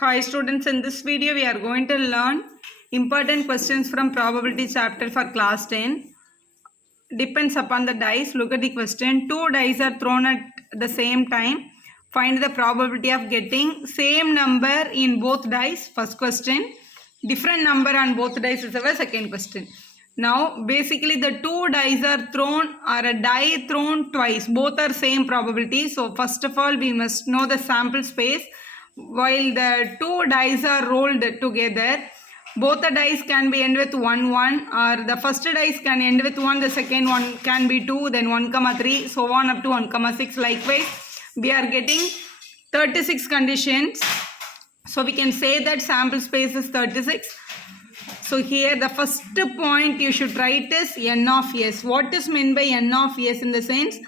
Hi students, in this video we are going to learn important questions from probability chapter for class 10. Depends upon the dice. Look at the question. Two dice are thrown at the same time. Find the probability of getting same number in both dice. First question. Different number on both dice is our second question. Now basically the two dice are thrown or a die thrown twice. Both are same probability. So first of all we must know the sample space. While the two dice are rolled together, both the dice can be end with 1 1, or the first dice can end with 1, the second one can be 2, then 1 3, so on up to 1 6. Likewise we are getting 36 conditions, so we can say that sample space is 36. So here the first point you should write is n of s. What is meant by n of s? In the sense,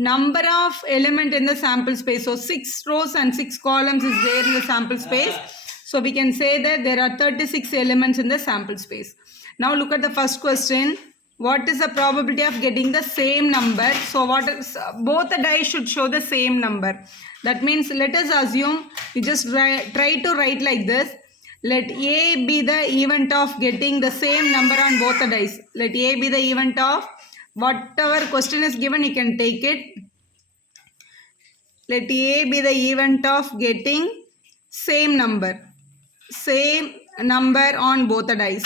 number of element in the sample space. So 6 rows and 6 columns is there in the sample space. So we can say that there are 36 elements in the sample space. Now look at the first question. What is the probability of getting the same number? So what is, both the dice should show the same number. That means let us assume you just try to write like this. Let A be the event of getting the same number on both the dice. Let A be the event of whatever question is given, you can take it. Let A be the event of getting same number on both the dice.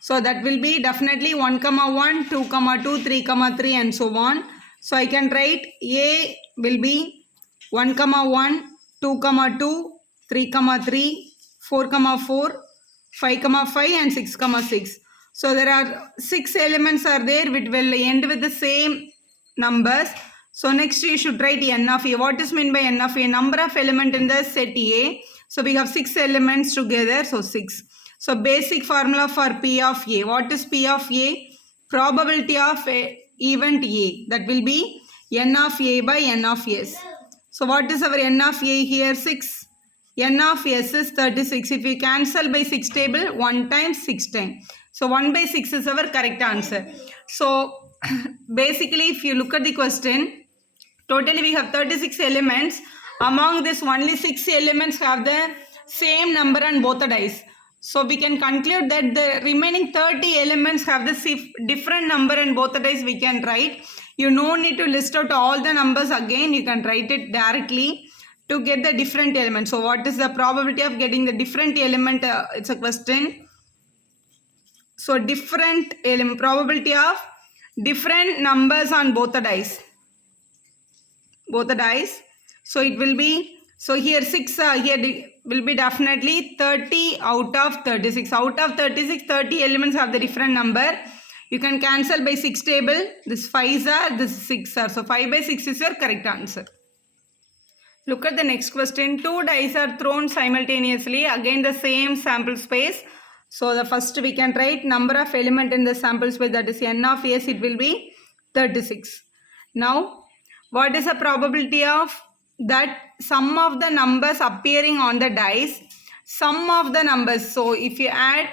So that will be definitely 1 1, 2 2, 3 3 and so on. So I can write A will be 1 1, 2 2, 3 3, 4 4, 5 5 and 6 6. So there are 6 elements are there which will end with the same numbers. So next you should write n of a. What is meant by n of a? Number of element in the set A. So we have 6 elements together, so 6. So basic formula for P of A. What is P of A? Probability of event A. That will be n of A by n of S. So what is our n of A here? 6. N of S is 36. If we cancel by 6 table, 1 times 6 times. So 1 by 6 is our correct answer. So basically if you look at the question, totally we have 36 elements. Among this only 6 elements have the same number on both the dice. So we can conclude that the remaining 30 elements have the different number on both the dice we can write. You no need to list out all the numbers again. You can write it directly to get the different element. So what is the probability of getting the different element? It's a question. So different element, probability of different numbers on both the dice. Both the dice. So it will be, so here 6 here will be definitely 30 out of 36. Out of 36, 30 elements have the different number. You can cancel by 6 table. This 5s are, this 6 are. So 5 by 6 is your correct answer. Look at the next question. 2 dice are thrown simultaneously. Again the same sample space. So the first we can write number of element in the sample space, that is n of s, it will be 36. Now what is the probability of that sum of the numbers appearing on the dice? Sum of the numbers. So if you add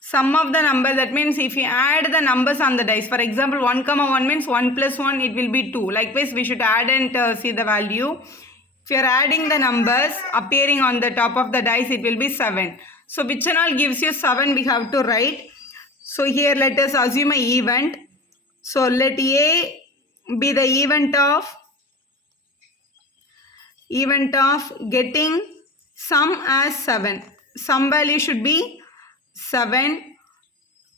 sum of the number, that means if you add the numbers on the dice, for example 1 1 means 1 plus 1 it will be 2. Likewise we should add and see the value. If you are adding the numbers appearing on the top of the dice, it will be 7. So which one all gives you 7 we have to write. So here let us assume an event. So let A be the event of getting sum as 7. Sum value should be 7.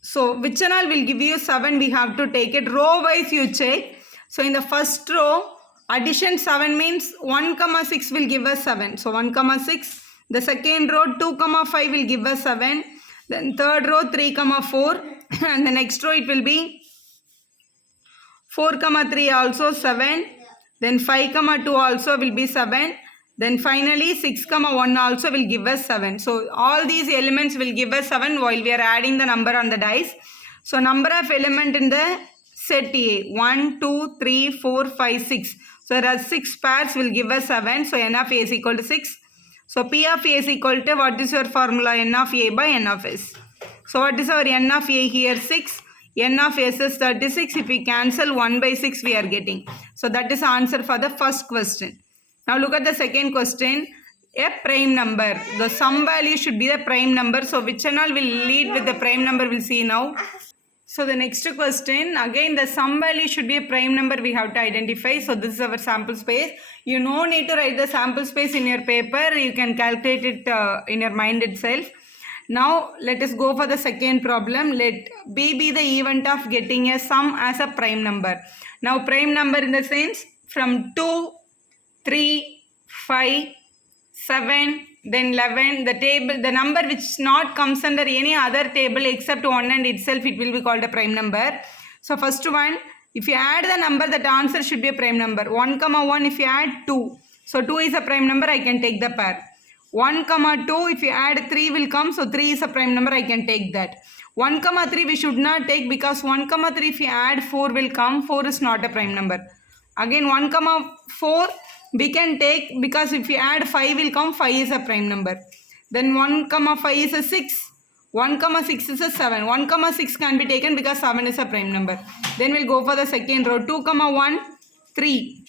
So which one all will give you 7 we have to take it. Row wise you check. So in the first row, addition 7 means 1 6 will give us 7. So 1 6. The second row 2 5 will give us 7. Then third row 3 4. And the next row it will be 4 3 also 7. Then 5 2 also will be 7. Then finally 6 1 also will give us 7. So all these elements will give us 7 while we are adding the number on the dice. So number of element in the set A, 1 2 3 4 5 6. So there are 6 pairs will give us 7. So n of A is equal to 6. So P of A is equal to, what is your formula? N of A by n of S. So what is our n of A here? 6. N of S is 36. If we cancel 1 by 6 we are getting. So that is answer for the first question. Now look at the second question. A prime number. The sum value should be the prime number. So which one all will lead with the prime number we'll see now. So the next question, again the sum value should be a prime number we have to identify. So this is our sample space. You no need to write the sample space in your paper. You can calculate it in your mind itself. Now let us go for the second problem. Let B be the event of getting a sum as a prime number. Now prime number in the sense from 2, 3, 5, 7, then 11, the number which not comes under any other table except 1 and itself, it will be called a prime number. So first one, if you add the number, that answer should be a prime number. 1, 1, if you add 2. So 2 is a prime number, I can take the pair. 1, 2, if you add 3 will come, so 3 is a prime number, I can take that. 1, 3 we should not take because 1, 3 if you add 4 will come, 4 is not a prime number. Again 1, 4 we can take because if you add 5 will come, 5 is a prime number. Then 1, 5 is a 6. 1, 6 is a 7. 1, 6 can be taken because 7 is a prime number. Then we'll go for the second row. 2, 1, 3.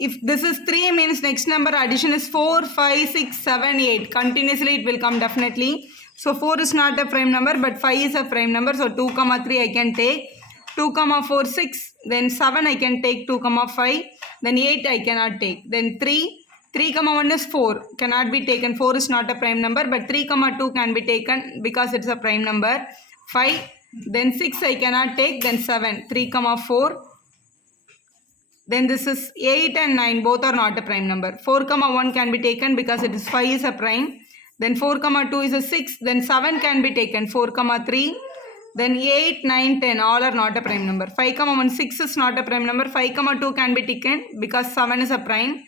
If this is 3 means next number addition is 4, 5, 6, 7, 8. Continuously it will come definitely. So 4 is not a prime number but 5 is a prime number. So 2, 3 I can take. 2, 4, 6. Then 7 I can take 2, 5. Then 8 I cannot take. Then 3, 1 is 4. Cannot be taken. 4 is not a prime number but 3, 2 can be taken because it's a prime number. 5. Then 6 I cannot take. Then 7. 3, 4. Then this is 8 and 9. Both are not a prime number. 4, 1 can be taken because it is 5 is a prime. Then 4, 2 is a 6. Then 7 can be taken. 4, 3. Then 8, 9, 10 all are not a prime number. 5, 1, 6 is not a prime number. 5, 2 can be taken because 7 is a prime.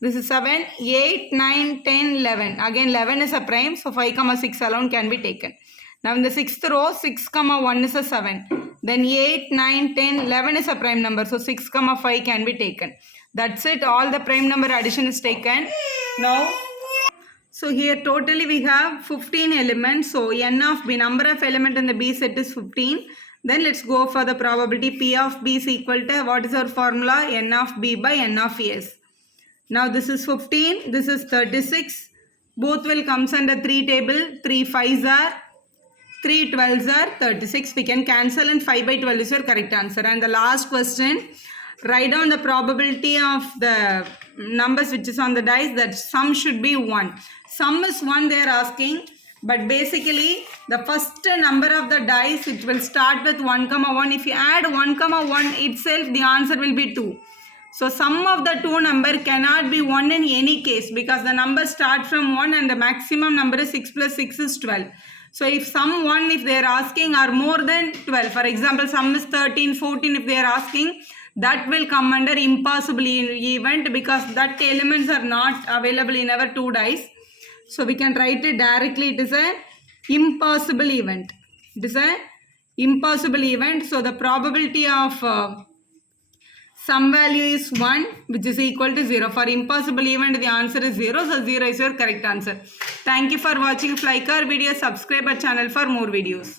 This is 7, 8, 9, 10, 11. Again 11 is a prime. So 5, 6 alone can be taken. Now in the sixth row 6, 1 is a 7. Then 8, 9, 10, 11 is a prime number. So 6, 5 can be taken. That's it. All the prime number addition is taken. Now so here totally we have 15 elements. So n of b, number of element in the B set is 15. Then let's go for the probability P of B is equal to, what is our formula? N of B by N of S. Now this is 15, this is 36. Both will comes under 3 table. 3 5s are, 3 12s are 36. We can cancel and 5 by 12 is your correct answer. And the last question, write down the probability of the numbers which is on the dice, that sum should be 1. Sum is 1 they are asking, but basically the first number of the dice it will start with 1, 1. If you add 1, 1 itself, the answer will be 2. So sum of the two number cannot be 1 in any case because the numbers start from 1 and the maximum number is 6 plus 6 is 12. So if sum 1 if they are asking are more than 12, for example sum is 13, 14 if they are asking, that will come under impossible event because that elements are not available in our 2 dice. So we can write it directly, it is a impossible event. It is a impossible event. So the probability of sum value is 1 which is equal to 0. For impossible event the answer is 0. So 0 is your correct answer. Thank you for watching. If you like our video, subscribe our channel for more videos.